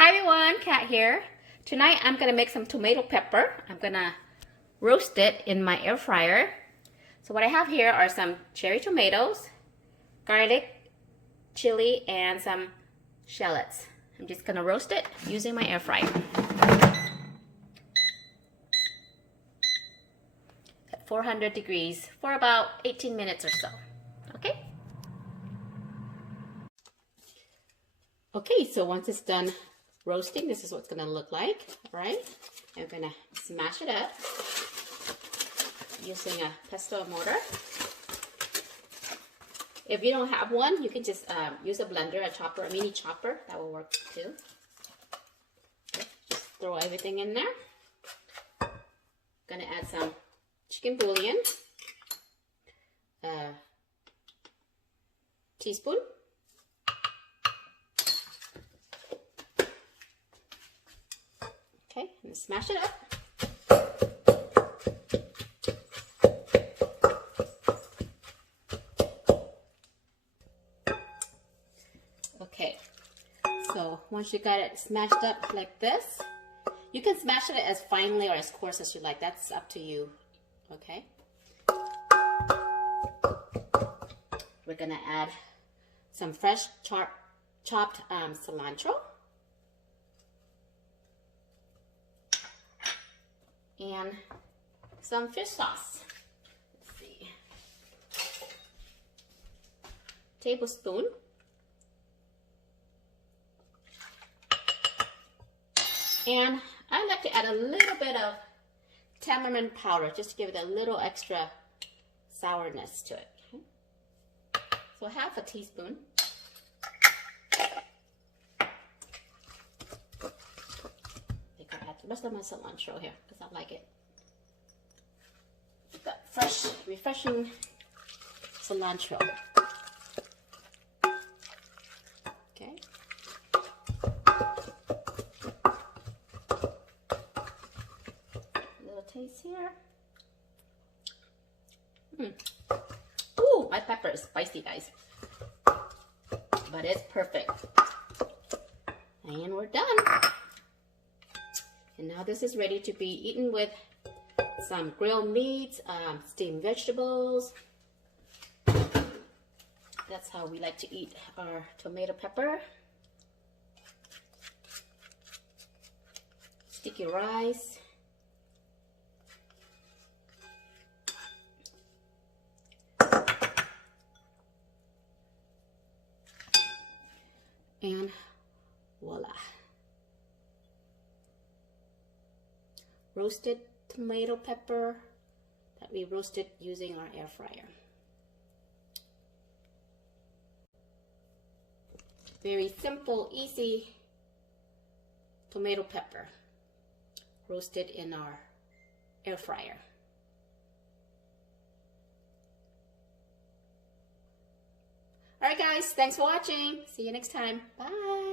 Hi everyone, Kat here. Tonight I'm gonna make some tomato pepper. I'm gonna roast it in my air fryer. So what I have here are some cherry tomatoes, garlic, chili, and some shallots. I'm just gonna roast it using my air fryer. At 400 degrees for about 18 minutes or so. Okay? Okay, so once it's done roasting, this is what it's gonna look like. All right, I'm gonna smash it up using a pestle mortar. If you don't have one, you can just use a blender, a chopper, a mini chopper. That will work too. Okay, just throw everything in there. Gonna add some chicken bouillon, teaspoon. Okay, and smash it up. Okay, so once you got it smashed up like this, you can smash it as finely or as coarse as you like. That's up to you. Okay. We're gonna add some fresh chopped cilantro. And some fish sauce. Let's see. Tablespoon. And I like to add a little bit of tamarind powder just to give it a little extra sourness to it. Okay. So half a teaspoon. The rest of my cilantro here because I like it. Got fresh, refreshing cilantro. Okay. A little taste here. Ooh, my pepper is spicy, guys. But it's perfect. And we're done. And now this is ready to be eaten with some grilled meats, steamed vegetables. That's how we like to eat our tomato pepper. Sticky rice. And voila. Roasted tomato pepper that we roasted using our air fryer. Very simple, easy tomato pepper roasted in our air fryer. Alright guys, thanks for watching. See you next time. Bye.